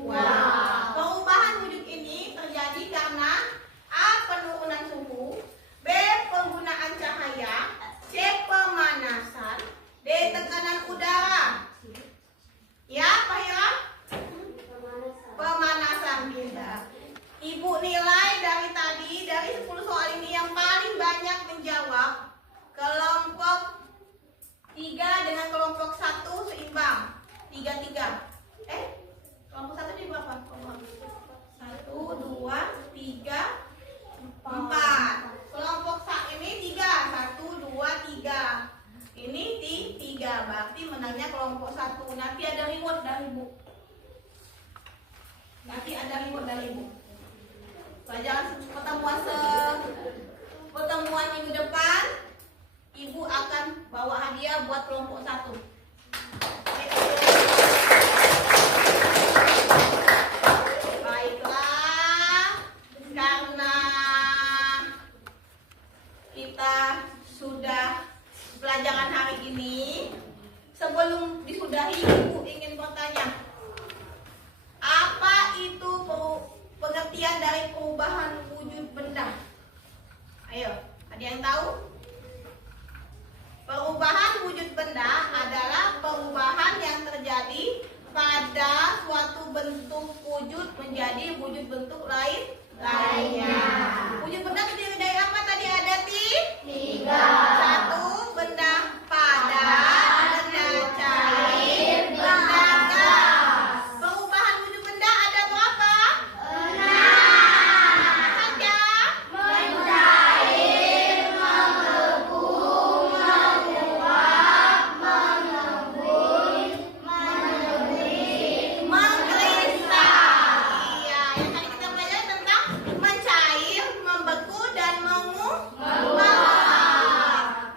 uap. Perubahan wujud ini terjadi karena A. Penurunan suhu, B. Penggunaan cahaya, C. Pemanasan, D. Tekanan udara. Ya, Pak Hira? Pemanasan beda. Ibu nilai dari tadi, dari 10 soal ini yang paling banyak menjawab kelompok 3 dengan kelompok 1 seimbang. 3-3. Kelompok 1 ini berapa? 1, 2, 3, 4. kita sudah pelajaran hari ini. Sebelum disudahi, Ibu ingin bertanya, apa itu pengertian dari perubahan wujud benda? Ayo, ada yang tahu? Perubahan wujud benda adalah perubahan yang terjadi pada suatu bentuk wujud menjadi wujud bentuk lainnya. Wujud benda terdiri dari apa tadi, ada tiga. Satu, benda padat, benda cair, benda gas. Perubahan wujud benda ada berapa? 6. Saja. Mencair, membeku, menguap, mengembun, mengkristal. Iya, yang tadi kita pelajari tentang mencair, membeku, dan menguap.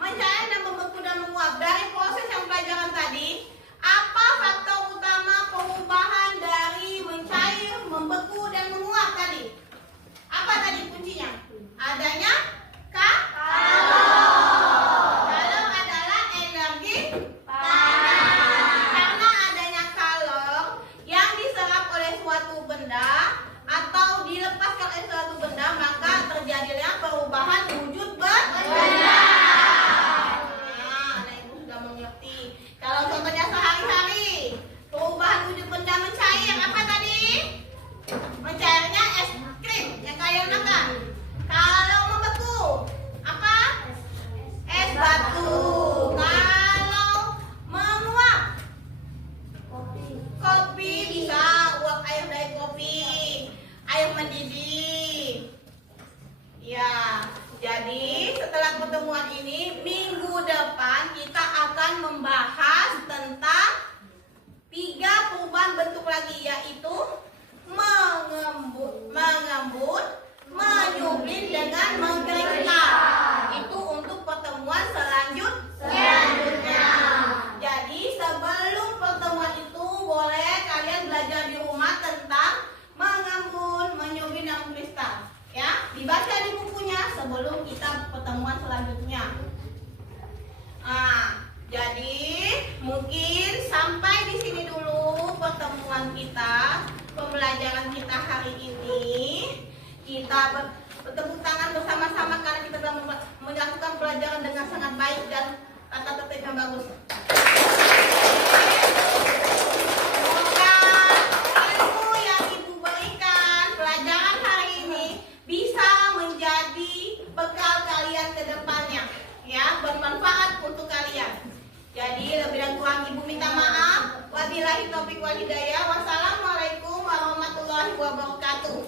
Mencair dan membeku dan menguap. Dari proses yang pelajaran tadi, apa faktor utama perubahan dari mencair, membeku, dan menguap tadi? Apa tadi kuncinya? Adanya kalor adalah energi panas. Karena adanya kalor yang diserap oleh suatu benda atau dilepaskan oleh suatu benda, maka terjadinya perubahan wujud benda. Nah, anak ibu sudah mengerti. Kalau contohnya sehari-hari, perubahan wujud benda mencair, apa tadi? Mencairnya es krim yang kalian makan. Kalau membeku, apa? Es batu. Kalau menguap, kopi, bisa uap air dari kopi, air mendidih. Ya, jadi setelah pertemuan ini, minggu depan kita akan membahas tentang 3 perubahan bentuk lagi, yaitu mengembun, menyublim, dengan mengkristal. Itu untuk pertemuan selanjutnya. Jadi sebelum pertemuan itu, boleh kalian belajar di rumah tentang mengembun, menyublim, dan mengkristal. Ya, dibaca di bukunya sebelum kita pertemuan selanjutnya. Jadi mungkin sampai di sini dulu pertemuan kita, pembelajaran kita hari ini. Kita bertepuk tangan bersama-sama karena kita telah melakukan pelajaran dengan sangat baik dan tata tertib yang bagus. Semoga ilmu yang Ibu berikan, pelajaran hari ini bisa menjadi bekal kalian ke depannya, ya, bermanfaat untuk kalian. Jadi lebih dan kurang Ibu minta maaf. Wabillahi taufiq wal hidayah. Wassalamualaikum warahmatullahi wabarakatuh.